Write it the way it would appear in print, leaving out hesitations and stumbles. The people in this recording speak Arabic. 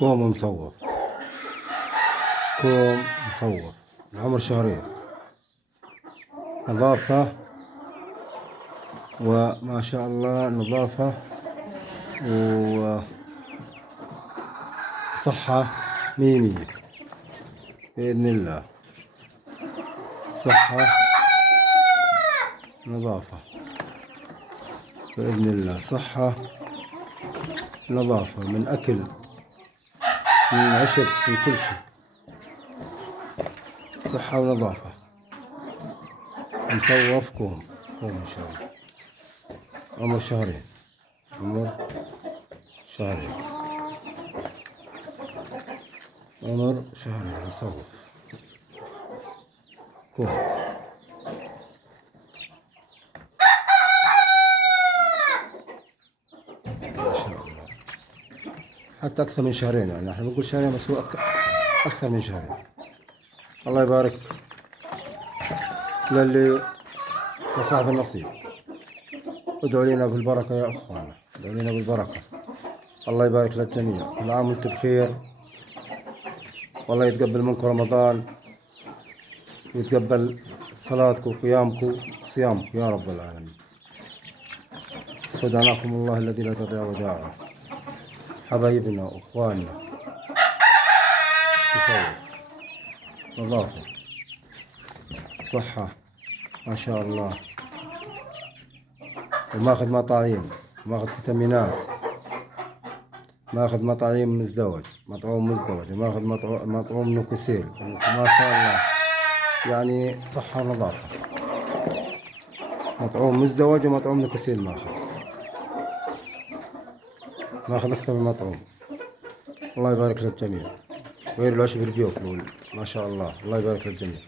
كوم مصوف، كوم مصوف، العمر شهرين، نظافة وما شاء الله، نظافة وصحة مية مية بإذن الله. صحة، نظافة بإذن الله. صحة، نظافة، من أكل، من عشب، من كل شيء. صحة ونظافة. مصوف كوم إن شاء الله. عمر شهرين، عمر شهرين، عمر شهرين، مصوف كوم. ما شاء الله، حتى أكثر من شهرين، يعني احنا بنقول شهرين بس هو أكثر من شهرين. الله يبارك للي لصاحب النصيب. ادعوا لنا بالبركة يا أخوانا، ادعوا لنا بالبركة. الله يبارك للجميع، كل عام وانتم بخير، والله يتقبل منكم رمضان، ويتقبل صلاتكم وقيامكم وصيامكم يا رب العالمين. استودعناكم الله الذي لا تضيع ودائعه. حبايبنا واخواننا، يصوف، نظافة، صحة، ما شاء الله، وماخذ مطاعيم، ماخذ فيتامينات، ماخذ مطاعيم مزدوج، مطعوم مزدوج، وماخذ مطعوم نوكسيل، ما شاء الله، يعني صحة ونظافة. مطعوم مزدوج ومطعوم نوكسيل ماخذ أكثر من مطعوم. الله يبارك للجميع، غير العشب البيوت، ما شاء الله، الله يبارك للجميع.